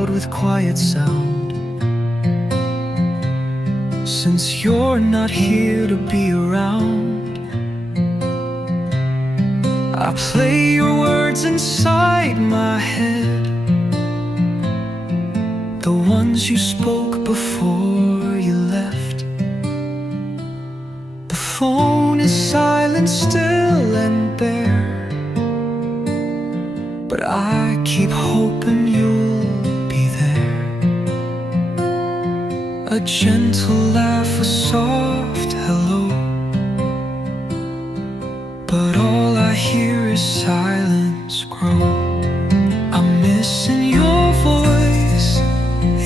loud with quiet sound. Since you're not here to be around, I play your words inside my head, the ones you spoke before you left. The phone is silent, still and bare, but I keep hoping you'll be there. A gentle laugh, a soft hello, but all I hear is silence grow. I'm missing your voice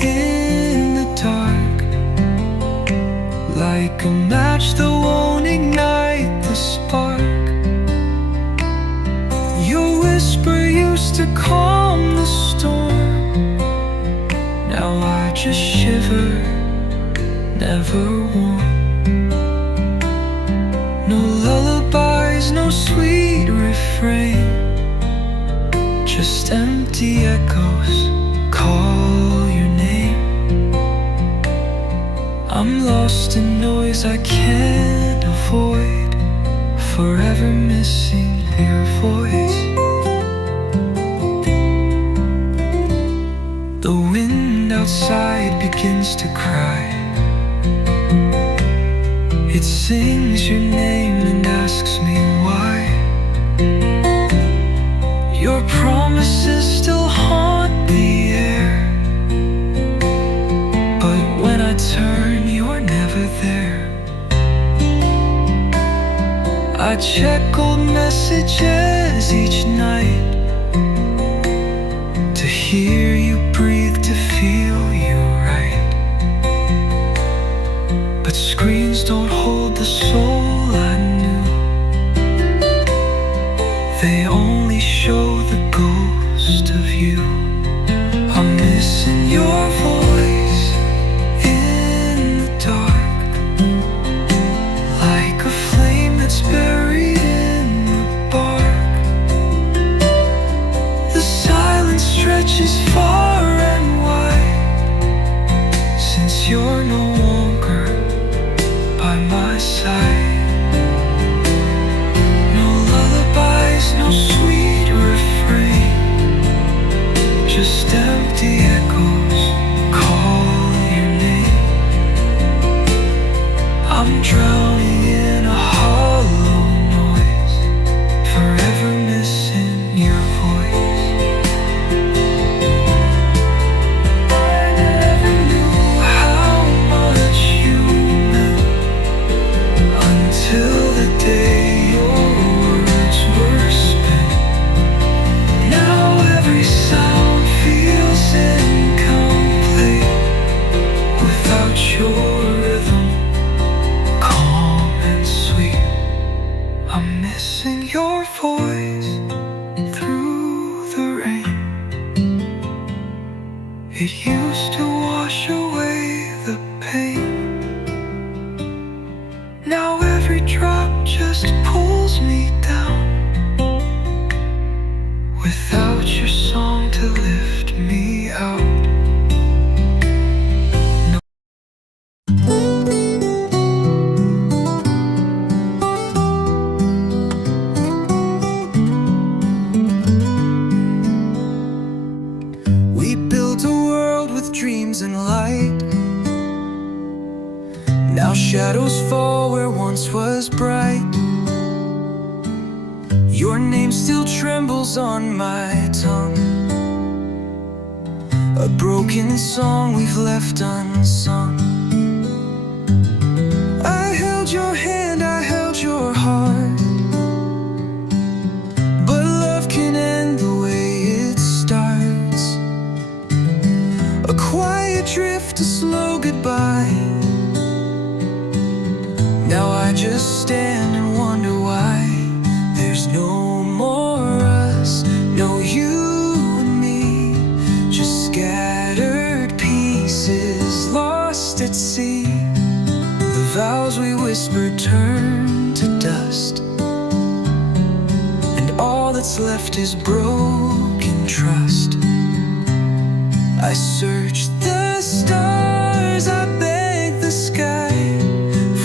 in the dark, like a match that won't ignite the spark. Your whisper used to calm the storm, now I just shiver, never warm. No lullabies, no sweet refrain, just empty echoes call your name. I'm lost in noise I can't avoid, forever missing your voice. The wind outside begins to cry. It sings your name and asks me why. Your promises still haunt the air, but when I turn, you're never there. I check old messages each night, to hear you breathe, to feel you right. But screens don't hold the soul I knew, they only show the ghost of you. I'm missing your voice in the dark, like a flame that's buried in the bark. The silence stretches far and wide, since you're no longer by my side. No lullabies, no sweet refrain, just empty echoes call your name. I'm drowning in a hollow noise, forever missing your voice. I never knew how much you meant until the day your words were spent. Now every sound feels incomplete without your rhythm, calm and sweet. I'm missing your voice through the rain. It used to wash away the pain, now every drop just pulls me down, without your song to lift me out. We built a world with dreams and light, now shadows fall where once was bright. Your name still trembles on my tongue, a broken song we've left unsung. I held your hand, I held your heart, but love can end the way it starts. A quiet drift, a slow goodbye. Now I just stand and wonder why there's no more us, no you and me, just scattered pieces lost at sea. The vows we whispered turn to dust, and all that's left is broken trust. I searched the stars, I begged the sky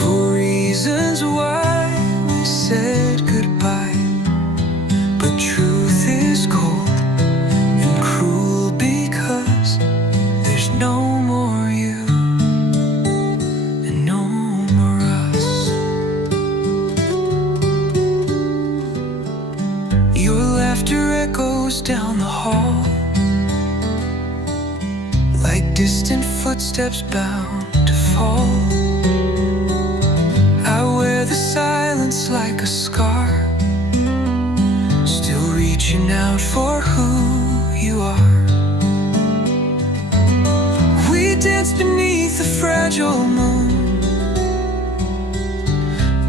for reasons why we said goodbye. But truth is cold and cruel because there's no more you and no more us. Your laughter echoes down the hall like distant footsteps bound to fall. I wear the silence like a scar, still reaching out for who you are. We danced beneath the fragile moon,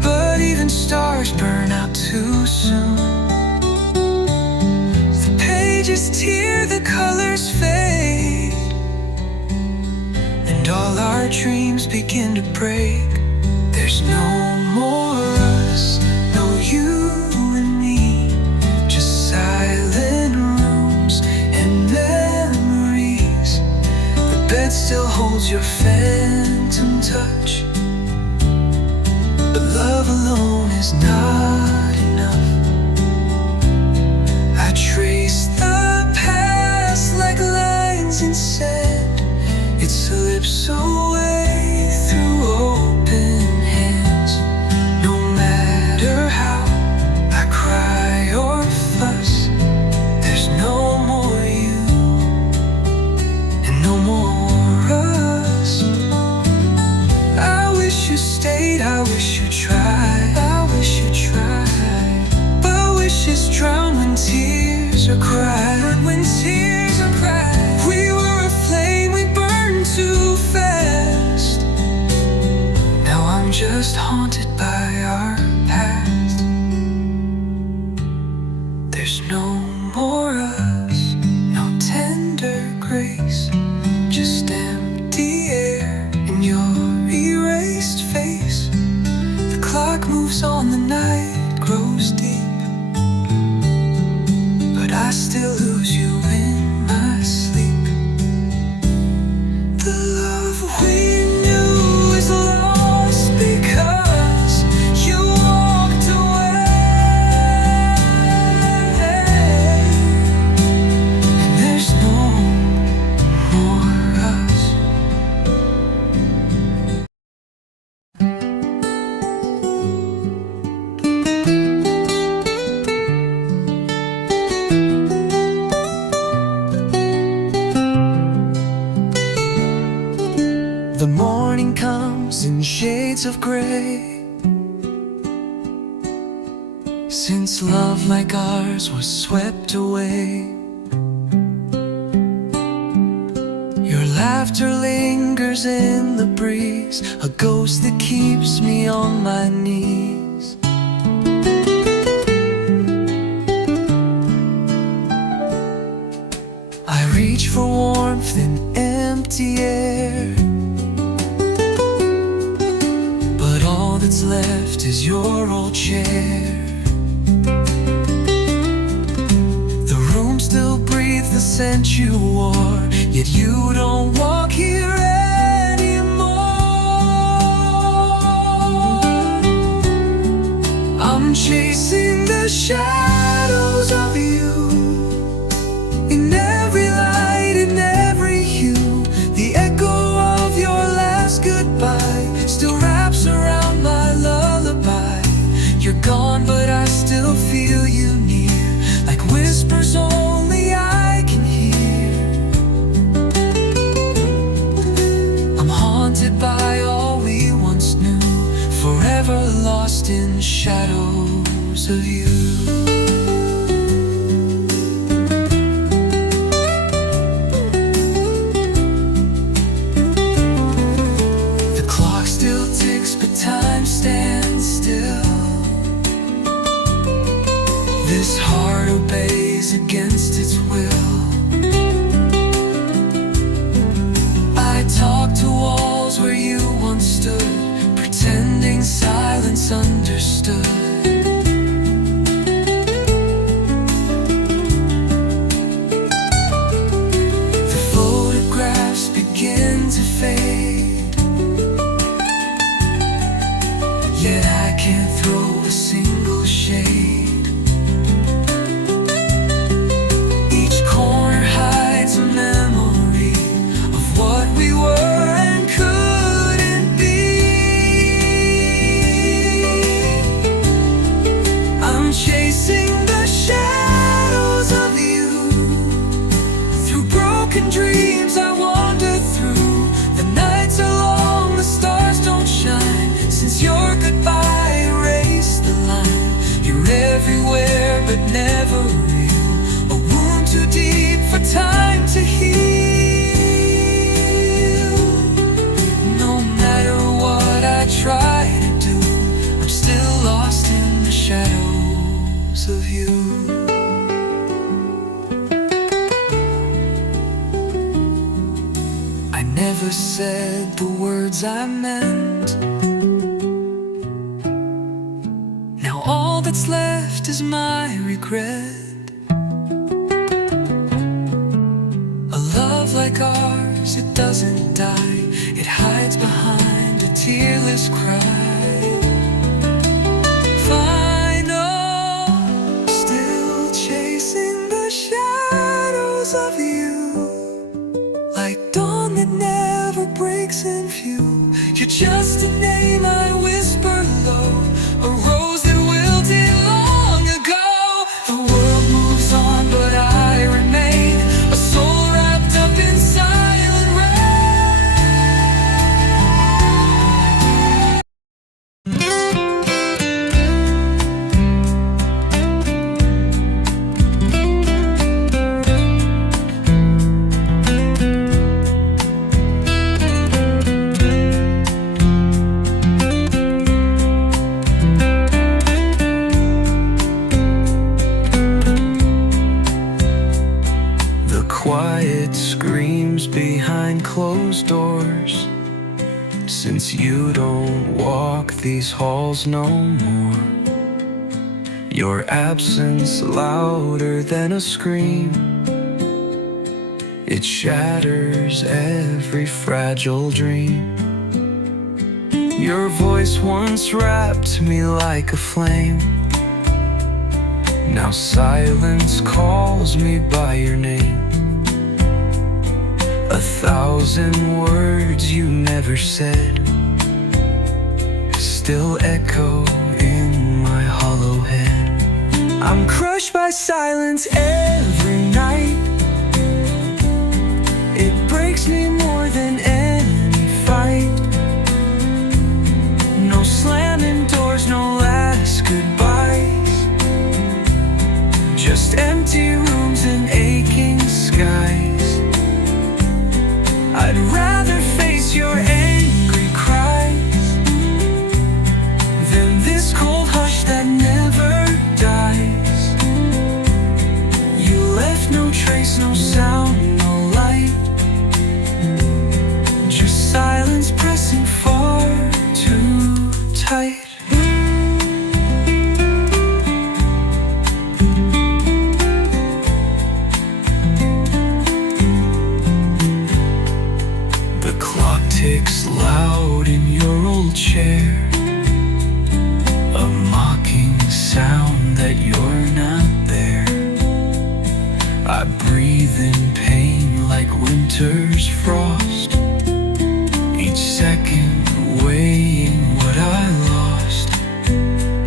but even stars burn out too soon. The pages tear, the colors fade, and all our dreams begin to break. There's no more us, no you and me, just silent rooms and memories. The bed still holds your phantom touch, but love alone is not enough. I trace the past like lines in sand, it slips away through open hands. No matter how I cry or fuss, there's no more you and no more us. I wish you stayed, I wish you tried, I wish you tried, but wishes drown when tears are cried, when tears are cried. We were a flame, we burned too fast. Now I'm just haunted by our past. There's no more us, no tender grace, just empty air in your erased face. The clock moves on, the night grows deep, but I still lose you in my sleep. The love we knew is lost because you walked away, and there's no more us. The morning comes in shades of gray, since love like ours was swept away. Your laughter lingers in the breeze, a ghost that keeps me on my knees. I reach for warmth in empty air, but all that's left is your old chair. The room still breathes the scent you wore, yet you don't walk here anymore. I'm chasing the shadows of you, in every light, in every hue. The echo of your last goodbye still wraps around my lullaby. You're gone, but I still feel you near, like whispers only I can hear. I'm haunted by all we once knew, forever lost in shadows of you. Time stands still. This heart obeys against its will. I talk to walls where you once stood, pretending silence understood. but never real, a wound too deep for time to heal. No matter what I try to do, I'm still lost in the shadows of you. I never said the words I meant. Now all that's left is my regret. A love like ours, it doesn't die. It hides behind a tearless cry. Final, still chasing the shadows of you, like dawn that never breaks in view. You're just a name I whisper low, a rose that wilted long ago. The world moves on, but I remain, a soul wrapped up in silent quiet screams behind closed doors. Since you don't walk these halls no more, your absence louder than a scream. It shatters every fragile dream. Your voice once wrapped me like a flame. Now silence calls me by your name. 1,000 words you never said still echo in my hollow head. I'm crushed by silence every night. It breaks me more than any fight. No slamming doors, no last goodbyes, just empty rooms and aching skies. I'd rather face your angry cries than this cold hush that never dies. You left no trace, no sound, no light, just silence pressing far too tight. Ticks loud in your old chair, a mocking sound that you're not there. I breathe in pain like winter's frost, each second weighing what I lost.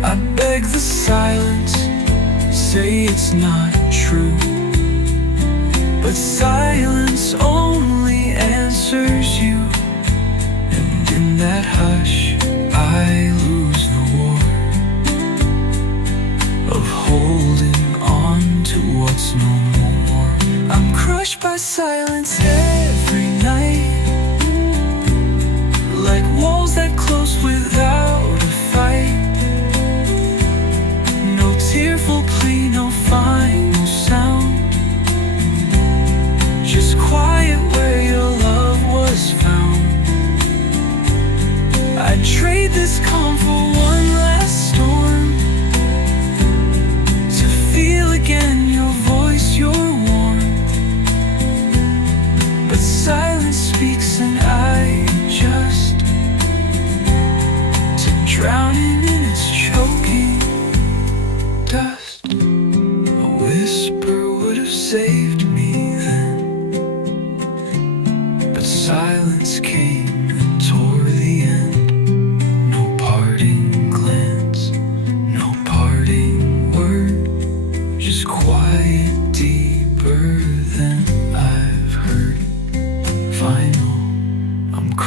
I beg the silence, say it's not true, but silence only answers you. In that hush, I lose the war of holding on to what's no more. I'm crushed by silence every night, like walls that close without a fight. No tearful plea, no final sound, just quiet where your love was found. I'd trade this calm for one last storm, to feel again your voice, your warmth. But silence speaks and I adjust to drowning in its choking dust. A whisper would have saved me then, but silence came and tore the end.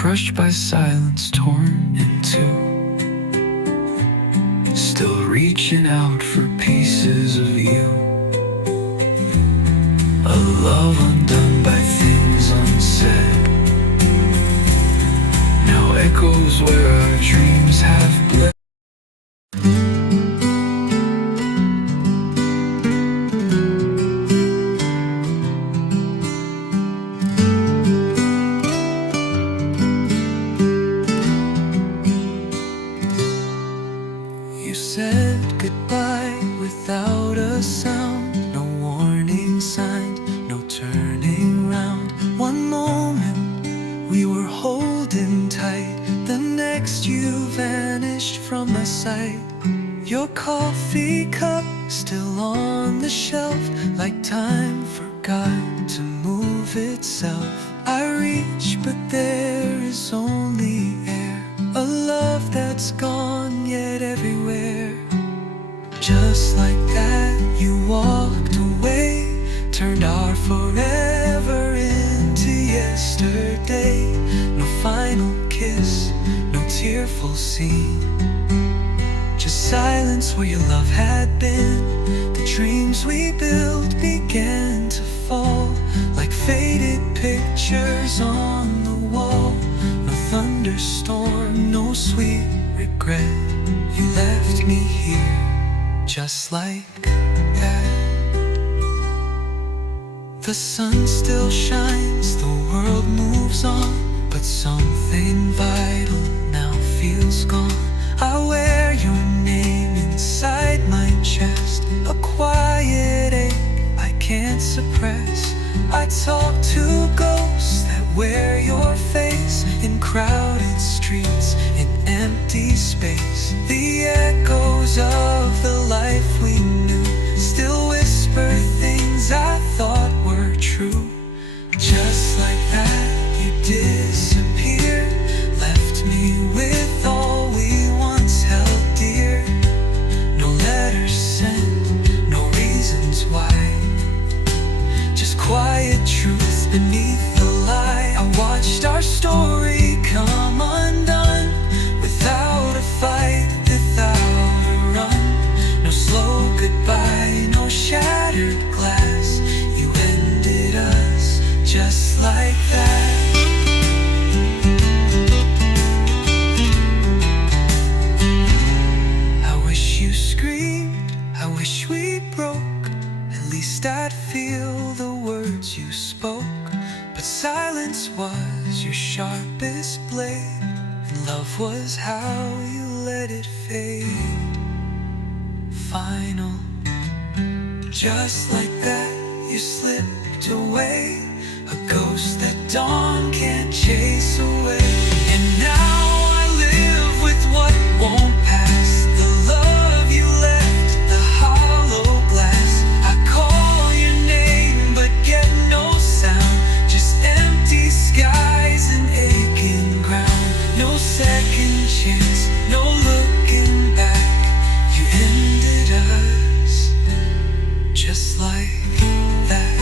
Crushed by silence, torn in two, still reaching out for pieces of you. A love undone by things unsaid, now echoes where our dreams have bled. You said goodbye without a sound, no warning signs, no turning round. One moment we were holding tight, the next you vanished from my sight. Your coffee cup still on the shelf, like time forgot to move itself. I reach but there is only air, a love that's gone yet everywhere. Just like that you walked away, turned our forever into yesterday. No final kiss, no tearful scene, just silence where your love had been. The dreams we built began to fall, like faded pictures on the wall. No thunderstorm, no sweet regret, you left me here just like that. The sun still shines, the world moves on, but something vital now feels gone. I wear your name inside my chest, a quiet ache I can't suppress. I talk to ghosts that wear your face, in crowded streets, in empty space. The echoes of the life we knew still whisper things I thought were true. Just like that you disappeared, left me with all we once held dear. No letters sent, no reasons why, just quiet truth beneath the lie. I watched our story come undone, without a fight, without a run. No slow goodbye, no shattered glass, you ended us just like that. I wish you screamed, I wish we broke, at least I'd feel the words you spoke. But silence was your sharpest blade, and love was how you let it fade. Final, just like that you slipped away, a ghost that dawn can't chase away. And now I live with what won't pass, the love you left, the hollow glass. I call your name but get no sound, just empty skies and aching ground. No second chance, no looking back, you ended us just like that.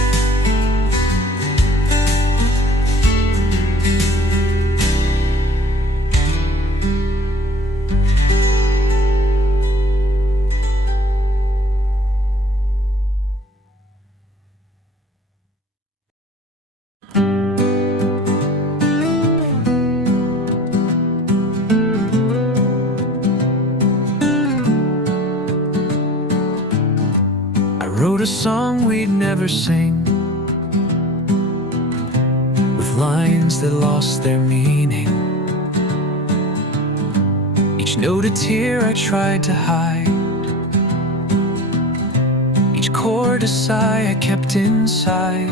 I wrote a song we'd never sing, with lines that lost their meaning. Each note a tear I tried to hide, each chord a sigh I kept inside.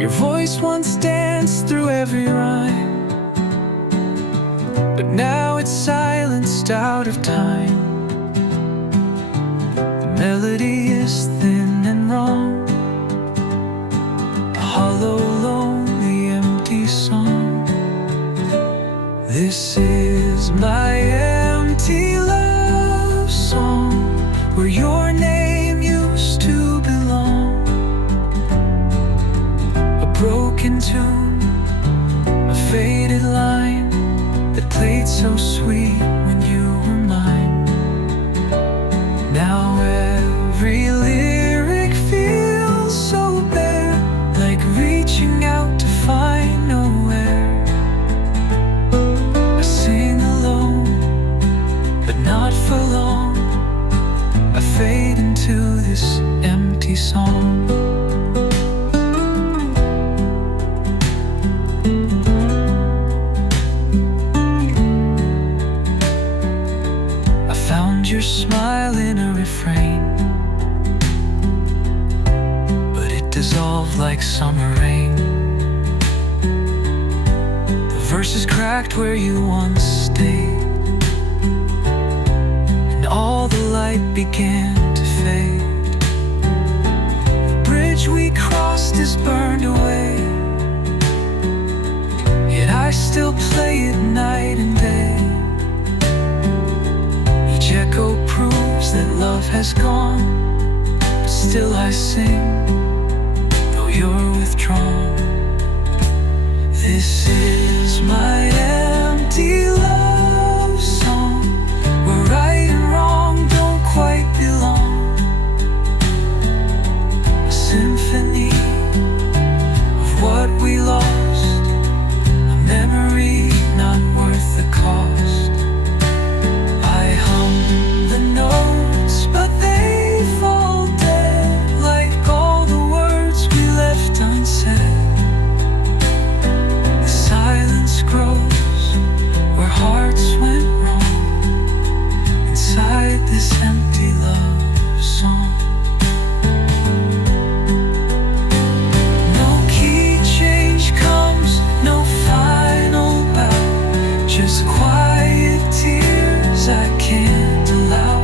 Your voice once danced through every rhyme, but now it's silenced out of time. The melody is thin and wrong, a hollow, lonely, empty song. This is my empty love song, where your name used to belong. A broken tune, a faded line that played so sweet when you were mine. is cracked where you once stayed, and all the light began to fade. The bridge we crossed is burned away, yet I still play it night and day. Each echo proves that love has gone, but still I sing, though you're withdrawn. This is my empty love song, where right and wrong don't quite belong. A symphony of what we lost, a memory not worth the cost. I hum the notes, but they fall dead, like all the words we left unsaid. Grows where hearts went wrong, inside this empty love song. No key change comes, no final bow, just quiet tears I can't allow.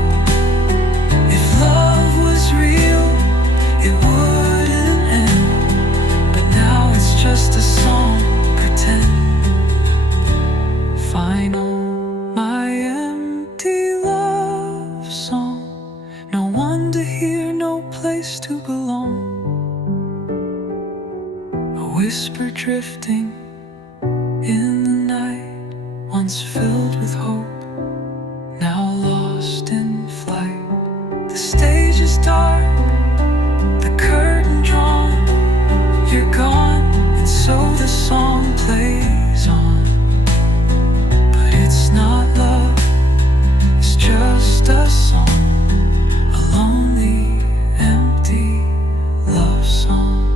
If love was real, it wouldn't end, but now it's just a song, pretend. Final, my empty love song, no one to hear, no place to belong. A whisper drifting in the night, once filled with hope, now lost in flight. The stage is dark, the curtain drawn, you're gone, and so the song plays on. It's not love, it's just a song, a lonely, empty love song.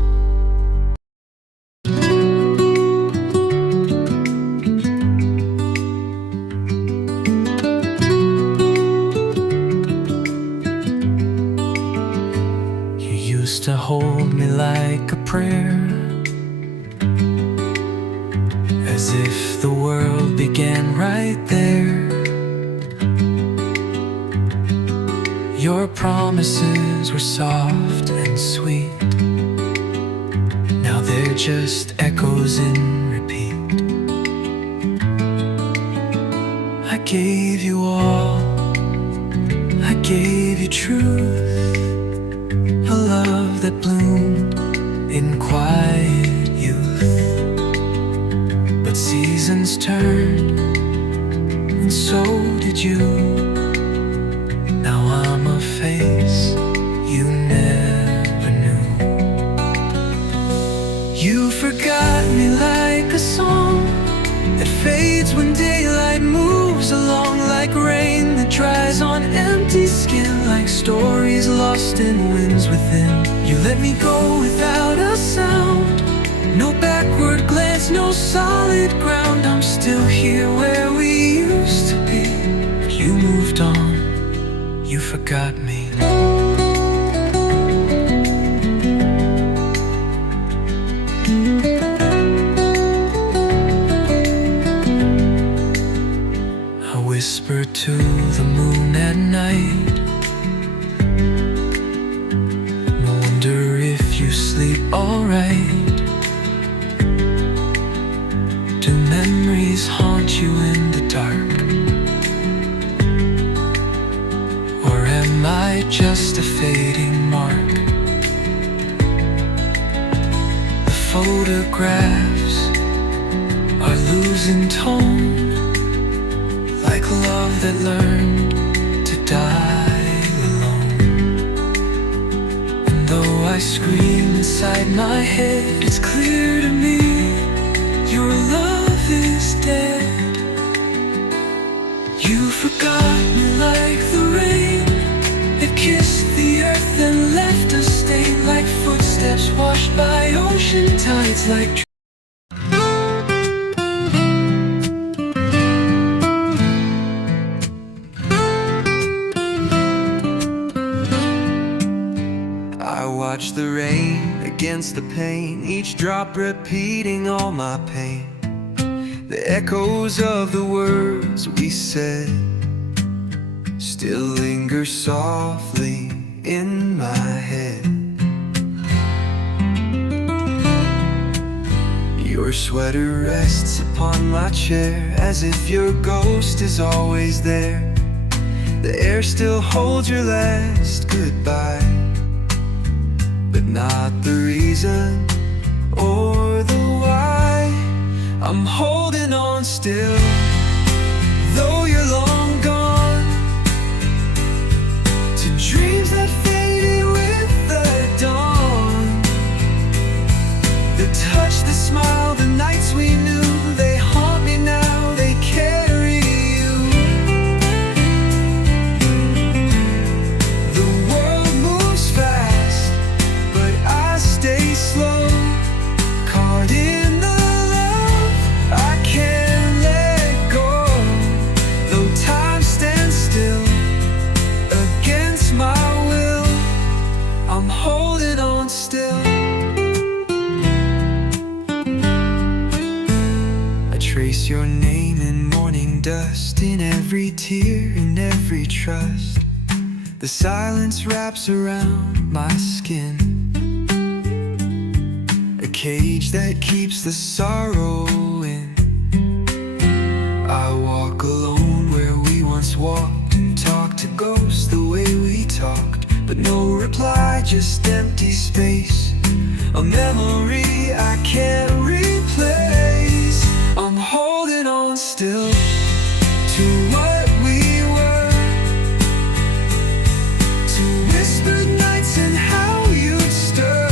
You used to hold me like a prayer, as if the world began right there. Your promises were soft and sweet, now they're just echoes in repeat. I gave you all, I gave you truth, a love that bloomed in quiet youth. But seasons turned, and so did you. Now I'm a face you never knew. You forgot me like a song that fades when daylight moves along, like rain that dries on empty skin, like stories lost in winds within. You let me go without a sound, no backward glance, no solid ground. I'm still here where we used to be, but you moved on, you forgot me. I whisper to the moon at night, no wonder if you sleep alright. Do memories haunt you in the dark, or am I just a fading mark? The photographs are losing tone, like love that learned to die alone. And though I scream inside my head, it's clear to me your love is dead. You forgot me like the rain that kissed the earth and left a stain, like footsteps washed by ocean tides, like I watch the rain against the pain, each drop repeating all my pain. The echoes of the words we said still linger softly in my head. Your sweater rests upon my chair as if your ghost is always there. The air still holds your last goodbye, but not the reason or the why. I'm holding on still, though you're long gone, to dreams that faded with the dawn. The touch, the smile, the nights we knew, they haunt me now, they carry you. The world moves fast, but I stay slow, caught in the love I can't let go. Though time stands still against my will, I'm holding on still. Trace your name in morning dust, in every tear, in every trust. The silence wraps around my skin, a cage that keeps the sorrow in. I walk alone where we once walked, and talk to ghosts the way we talked, but no reply, just empty space, a memory I can't replace. I'm holding on still to what we were, to whispered nights and how you'd stir.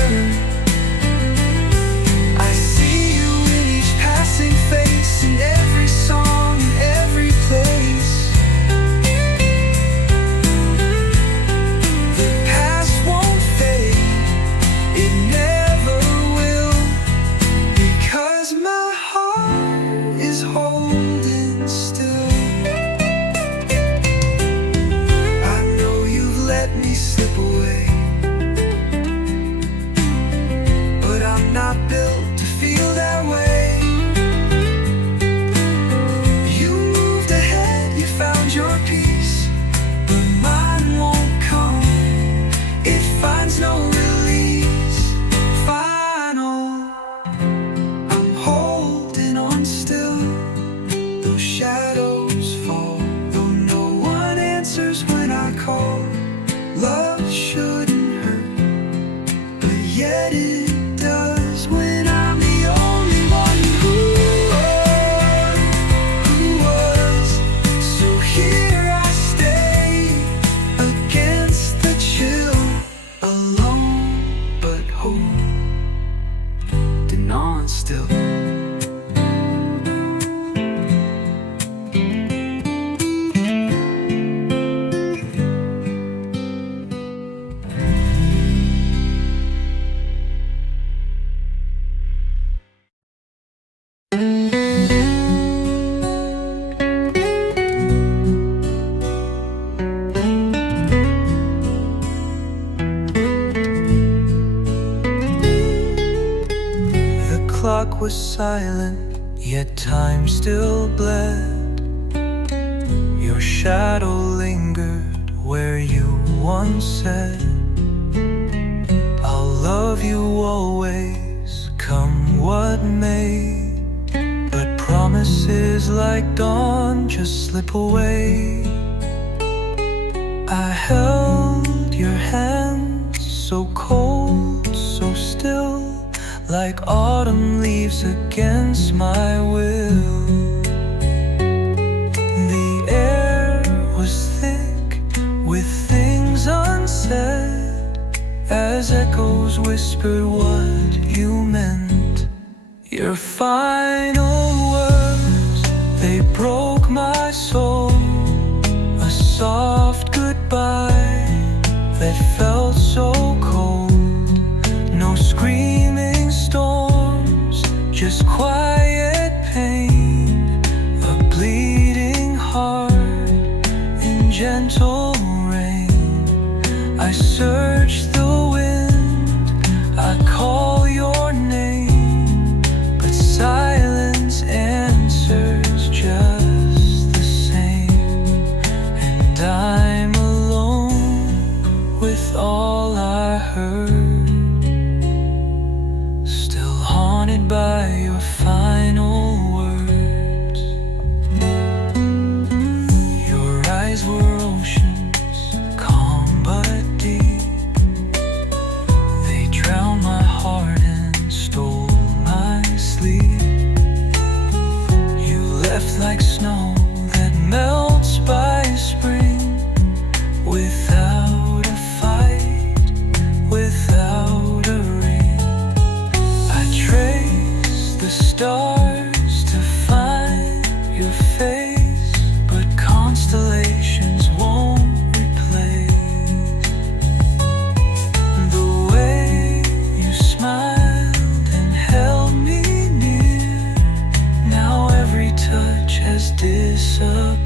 I see you in each passing face, in every song, in every place. The past won't fade, it never will, because my heart is holding still. I know you've let me slip away, but I'm not built to feel that way. You moved ahead, you found your peace, but mine won't come. It finds no release, final. I'm holding on still, though shadows fall, though no one answers when I call. Love shouldn't hurt, but yet it does when I'm the only one who was. So here I stay against the chill, alone but holding on still. The clock was silent, yet time still bled. Your shadow lingered where you once said, I'll love you always, come what may. But promises like dawn just slip away. I held your hand so cold, so still, like autumn leaves against my will. The air was thick with things unsaid, as echoes whispered what you meant. Your final words, they broke my soul, a soft goodbye that felt so cold. No screaming storms, just quiet pain. left like snow that melts by spring, without a fight, without a ring. I trace the stars to find your face, but constellations won't replace the way you smiled and held me near. Now every touch has disappeared.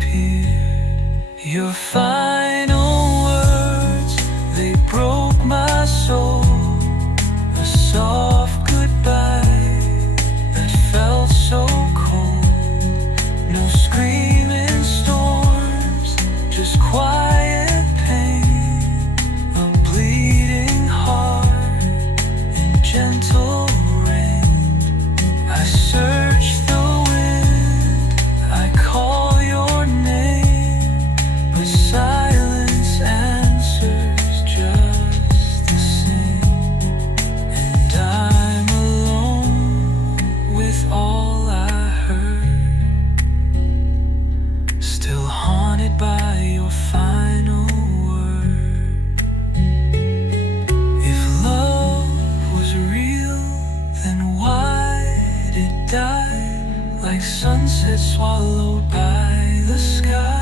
Your final words, they broke my soul. A soft goodbye that felt so cold. No screaming storms, just quiet pain. A bleeding heart in gentle rain. I search the wind, I call your name, but silence answers just the same. And I'm alone with all I heard, still haunted by your final word. If love was real, then why did it die like sunset swallowed by the sky?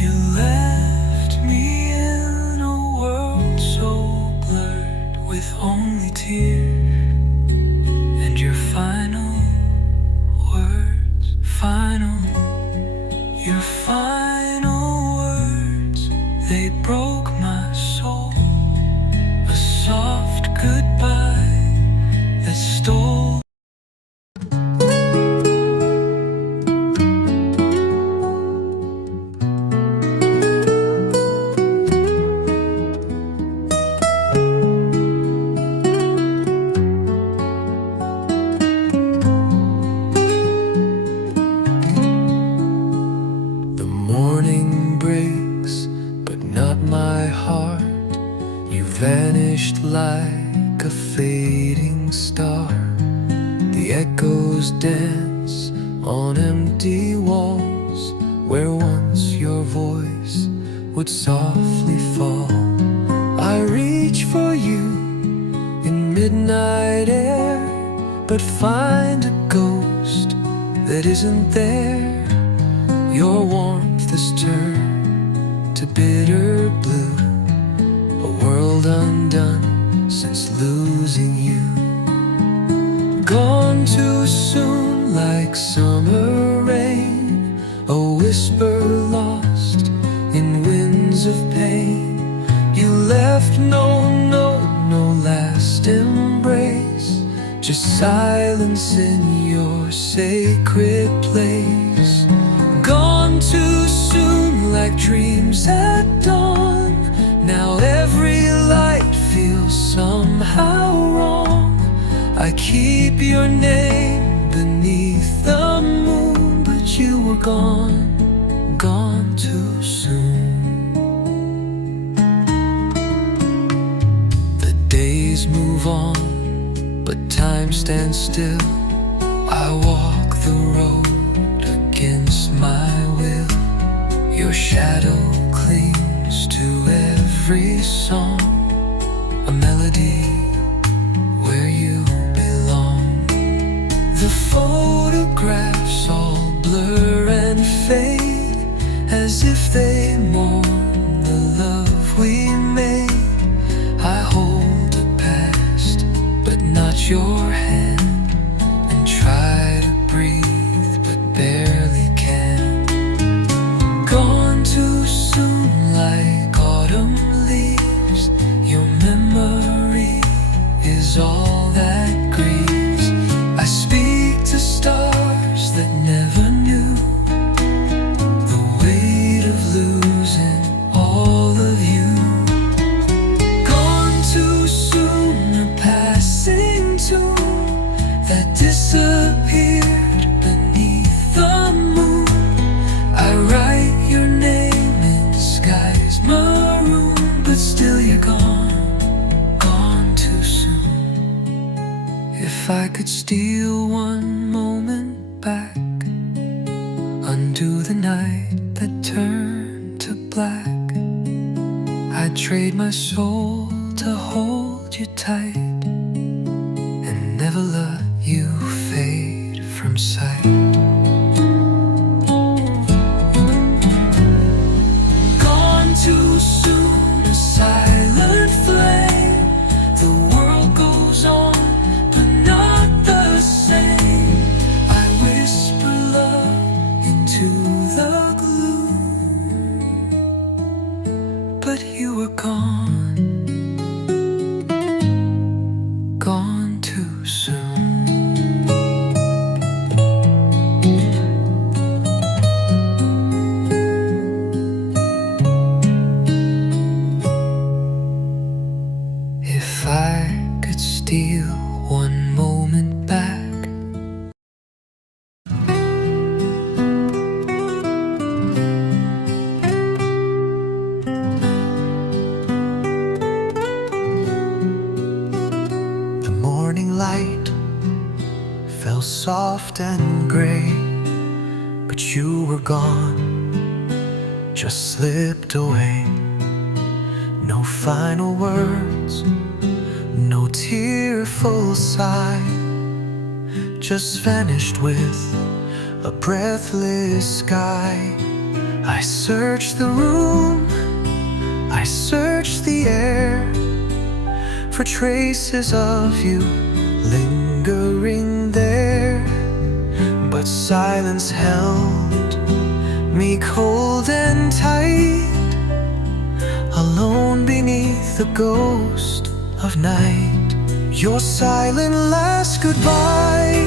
You left me in a world so blurred with only tears, and your final words, your final words, they broke my soul. A soft goodbye that stole. The morning breaks, but not my heart. You vanished like a fading star. The echoes dance on empty walls, where once your voice would softly fall. I reach for you in midnight air, but find a ghost that isn't there. Your warmth has turned to bitter blue, a world undone since losing you. Gone too soon like summer rain, a whisper lost in winds of pain. You left no note, no last embrace, just silence in your sacred place. Gone too soon like dreams at dawn. Now every light feels somehow wrong. I keep your name beneath the moon, but you were gone, gone too soon. The days move on, but time stands still. I walk the road against my will. Your shadow clings to every song, a melody where you belong. The photographs all blur and fade, as if they mourn the love we made. I hold the past, but not your hand, and try to breathe, but barely can. Gone too soon like autumn leaves. Your memory is all that grieves. I speak to stars that never knew the weight of losing all of you. Gone too soon, a passing tune, my soul to hold you tight and never let you fade from sight. Gone too soon, a silent flame. The world goes on, but not the same. I whisper love into the gloom, but you were gone, gone too soon. If I could steal one moment back, the morning light fell soft and gray, but you were gone, just slipped away. No final words, no tearful sigh, just vanished with a breathless sky. I searched the room, I searched the air for traces of you lingering there, but silence held me cold and tight, alone beneath the ghost of night. Your silent last goodbye,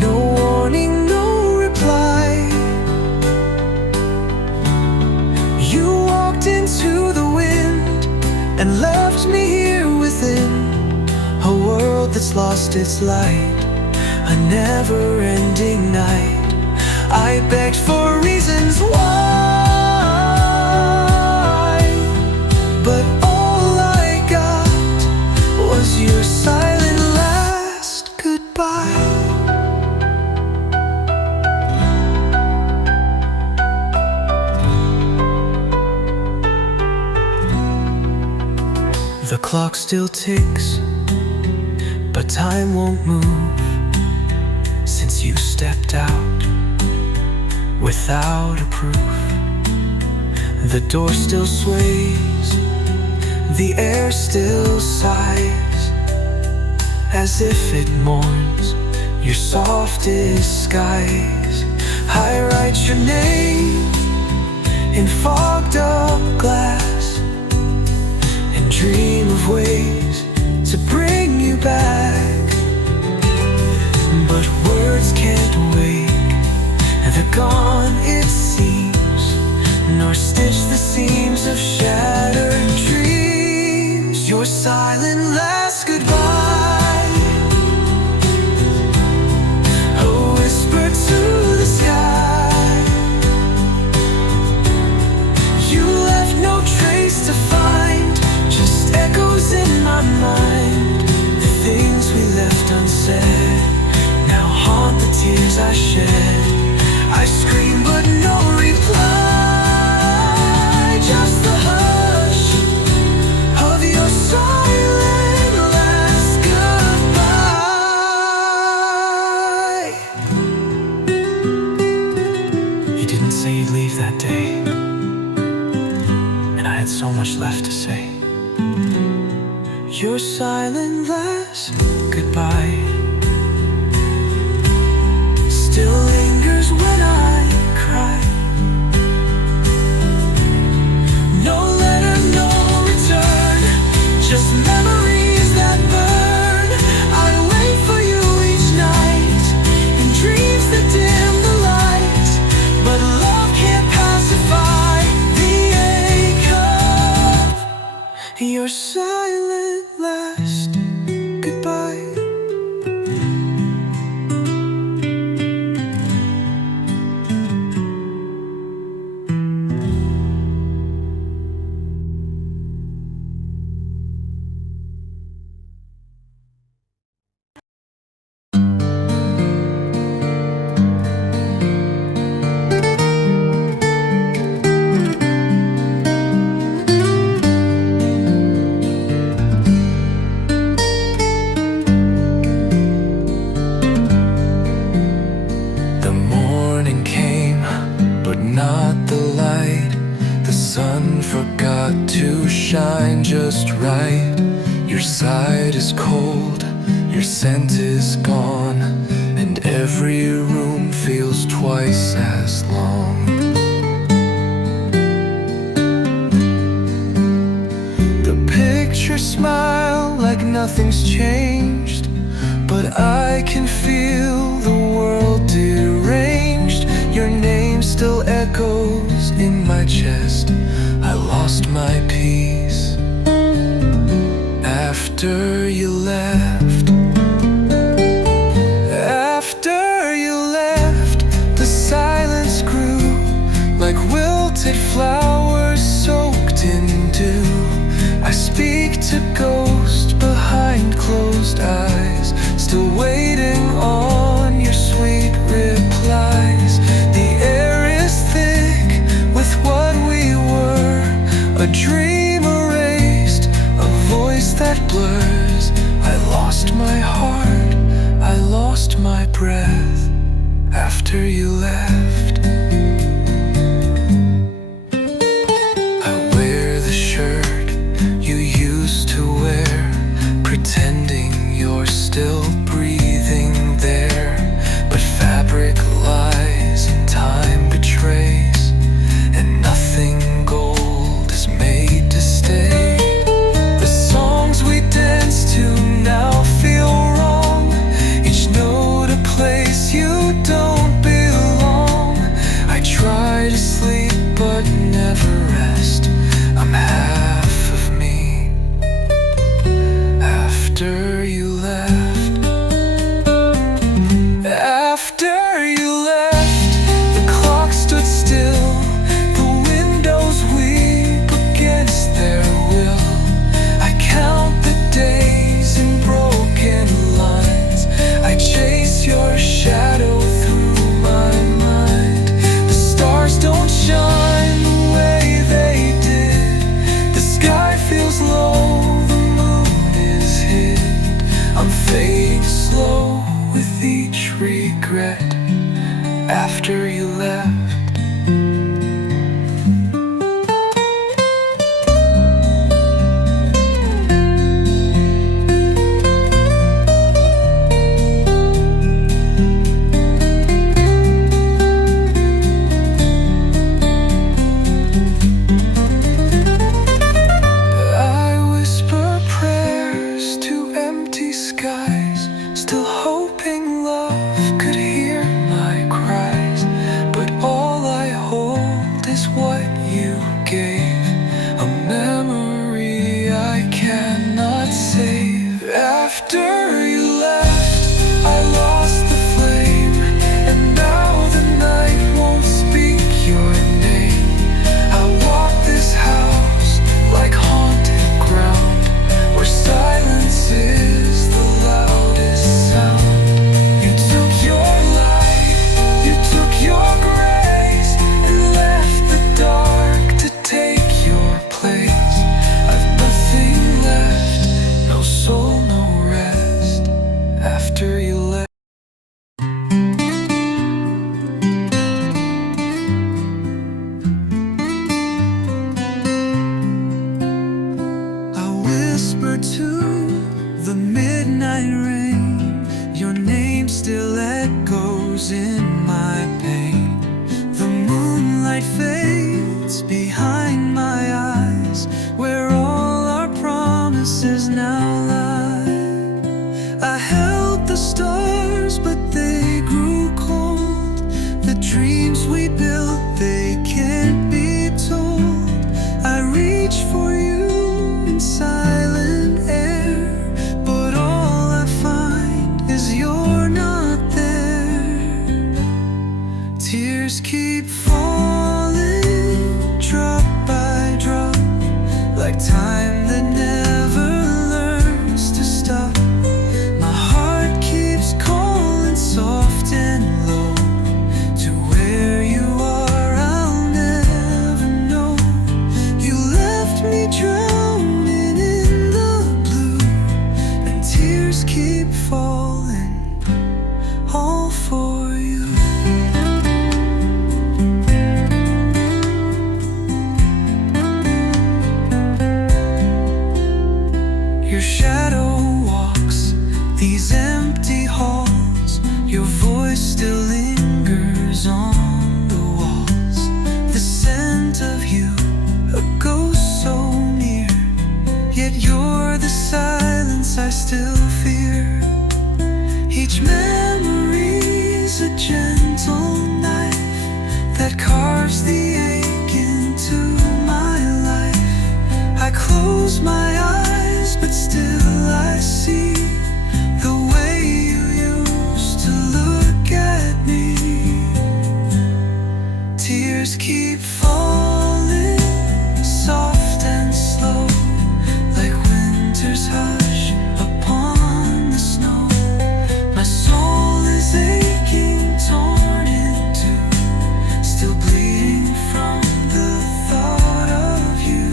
no warning, no reply. You walked into the wind and left me here within a world that's lost its light, a never-ending night. I begged for reasons why, but all I got was your silent last goodbye. The clock still ticks, but time won't move since you stepped out without a proof. The door still sways, the air still sighs, as if it mourns your softest skies. I write your name in fogged up glass and dream of ways to bring you back, but words can't wake the gone, it seems, nor stitch the seams of shattered dreams. Your silent last goodbye, a whisper to the sky. You left no trace to find, just echoes in my mind. The things we left unsaid now haunt the tears I shed. I scream but no reply, just the hush of your silent last goodbye. You didn't say you'd leave that day, and I had so much left to say. Your silent last goodbye still lingers when I cry. No letter, no return, just memories that burn. I wait for you each night in dreams that dim the light, but love can't pacify the ache of your silent last goodbye. scent is gone, and every room feels twice as long. The pictures smile like nothing's changed, but I can feel the world deranged. Your name still echoes in my chest. I lost my peace after you left. After you left, the silence grew like wilted flowers soaked in dew. I speak to ghosts behind closed eyes, still waiting on your sweet replies. The air is thick with what we were, a dream erased, a voice that blurs. I lost my heart, I lost my breath after you left. I wear the shirt you used to wear, pretending you're still breathing there. But fabric lies and time betrays, and nothing gold is made to stay. The songs we dance to now feel wrong, each note a place you don't belong. I try to sleep but never rest. I'm half of me after you left. After you left, the clock stood still, the windows weep against their will. I count the days in broken lines, I chase your shadow through my mind. The stars don't shine the way they did, the sky feels low, the moon is hid. I'm fading slow with each regret after you left. I whisper prayers to empty skies, still hoping love could hear my cries. But all I hold is what you gave, a memory I cannot save. After you left, I lost the flame, and now the night won't speak your name. I walk this house like haunted ground, where silence is the loudest sound. You took your light, you took your grace, and left the dark to take your place. I've nothing left, no soul, no rest after you left. I whisper to the midnight rain, your name still echoes in my pain. The moonlight fades behind my eyes, where all our promises now lie. I held the stars, but they grew cold. The dreams we built, they can't be told. I reach for you in silent air, but all I find is you're not there. empty halls, your voice still lingers on the walls. The scent of you, a ghost so near, yet you're the silence I still fear. Each memory's a gentle knife that carves the ache into my life. I close my eyes, but still I see the way you used to look at me. Tears keep falling, soft and slow, like winter's hush upon the snow. My soul is aching, torn in two, still bleeding from the thought of you.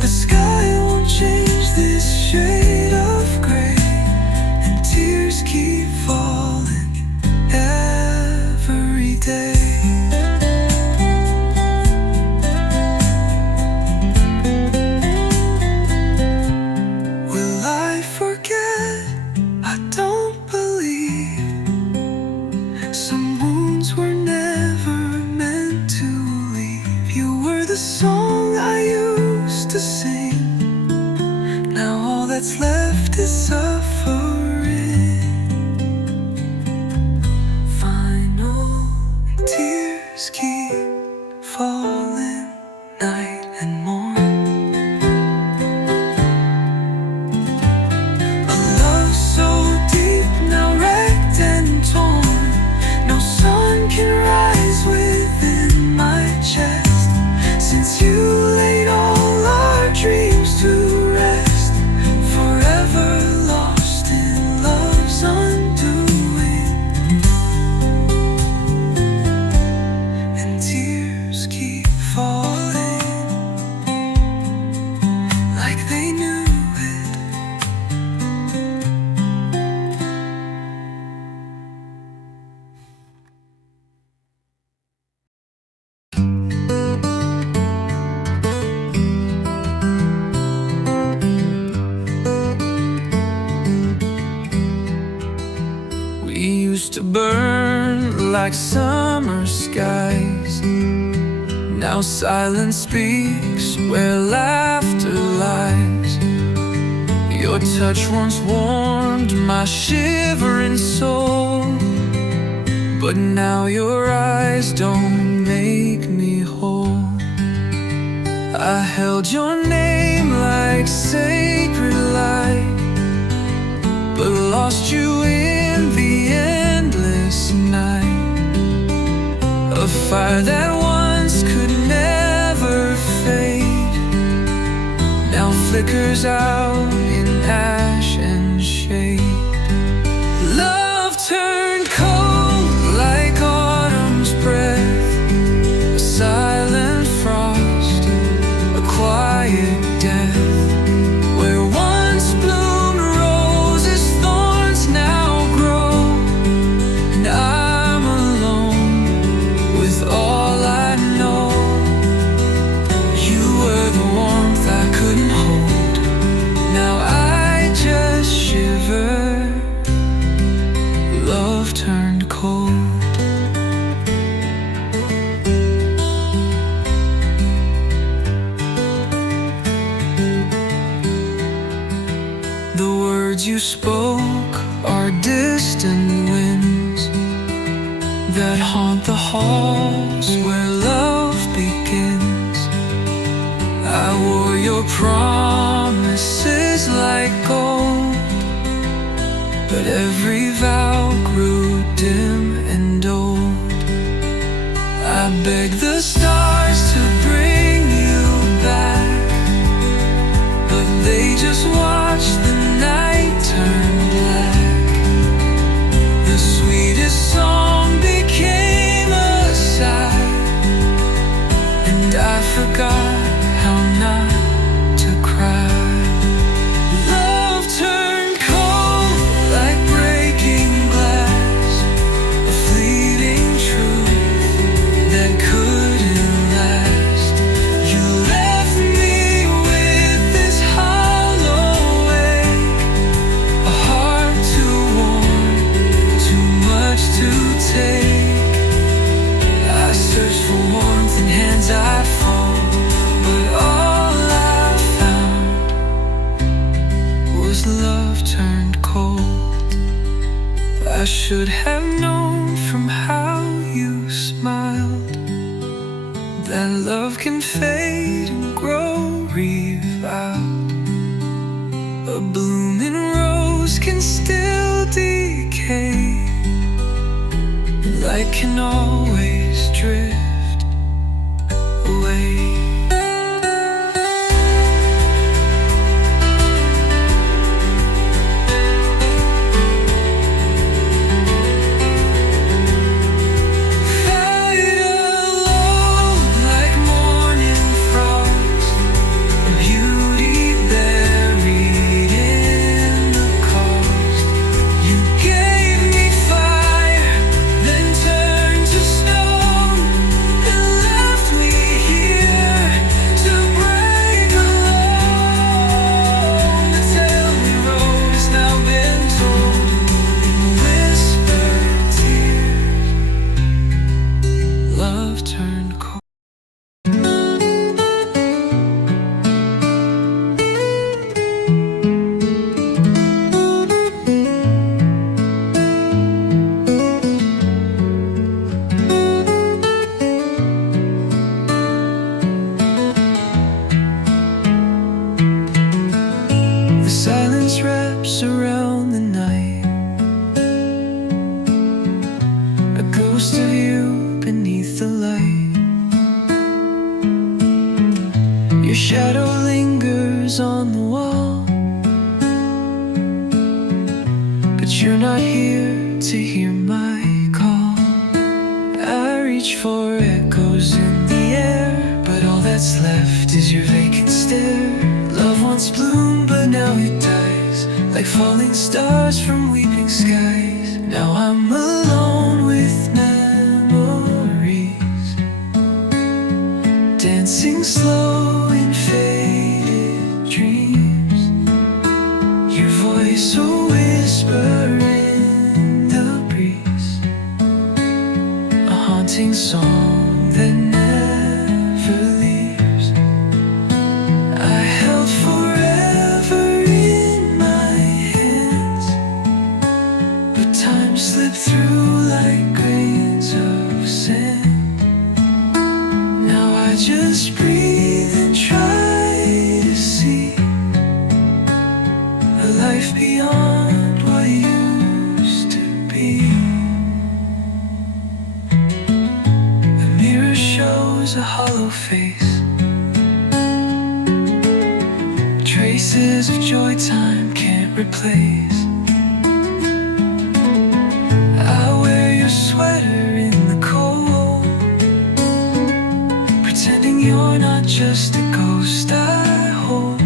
The sky won't change this shade of gray, and tears keep falling every day. Will I forget? I don't believe. Some wounds were never meant to leave. You were the song I used to sing. Now all that's left is suffering. Final tears keep falling night and morn. A love so deep, now wrecked and torn. No sun can rise within my chest, since you laid all our dreams to rest. Forever lost in love's undoing, and tears keep falling like they knew it. We used to burn like summer skies. Now silence speaks where laughter lies. Your touch once warmed my shivering soul, but now your eyes don't make me whole. I held your name like sacred light, but lost you in the endless night. A fire that once could never fade now flickers out in ash and shade. Love turned cold like autumn's breath, a silent frost, a quiet death. Where once bloomed roses, thorns now grow, and I'm alone with all I know. You were the warmth I couldn't hold, now I just shiver. Love turned cold. The words you spoke are distant winds that haunt the halls where love begins. I wore your promises like gold, but every vow grew dim and old. I begged the stars to bring you back, but they just watched the night turn black. The sweetest song became a sigh, and I forgot how not to cry. Love turned cold like breaking I should have known from how you smiled that love can fade and grow reviled. A blooming rose can still decay. Light can always drift away. Silence wraps around the night, a ghost of you beneath the light. Your shadow lingers on the wall, but you're not here to hear my call. I reach for echoes in the air, but all that's left is your vacant stare. Love once bloomed, but now it dies, like falling stars from weeping skies. Now I'm alone with memories, dancing slow in faded dreams. Your voice a whisper in the breeze, a haunting song that never leaves. I held forever in my hands, but time slipped through like grains of sand. Now I just breathe and try to see a life beyond what used to be. The mirror shows a hollow face, traces of joy time can't replace. I wear your sweater in the cold, pretending you're not just a ghost I hold.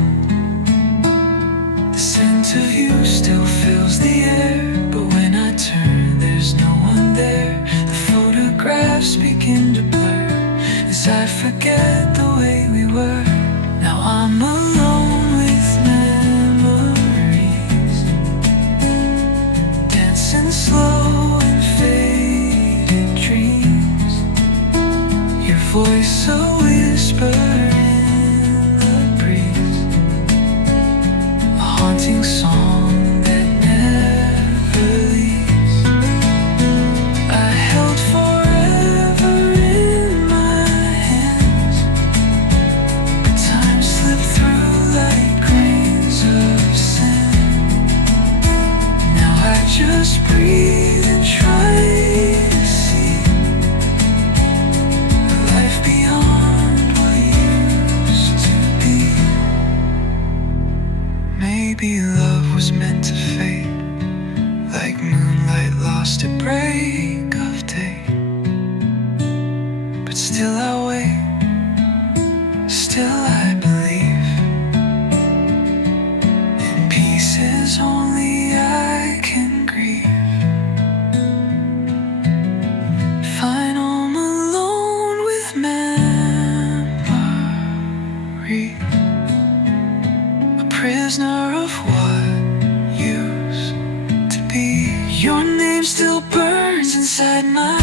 The scent of you still fills the air, but when I turn there's no one there. The photographs begin to blur as I forget the way we were. Now I'm alone with memories, dancing slow in faded dreams. Your voice a whisper in the breeze, a haunting song that never leaves. I held forever in my hands, but time slipped through like grains of sand. Now I just breathe and try to see a life beyond what used to be. Maybe love was meant to fade, like moonlight lost at break of day. But still I wait, still I believe in pieces only I can grieve. Fine, I'm alone with memory, a prisoner of what used to be. Your name still burns inside my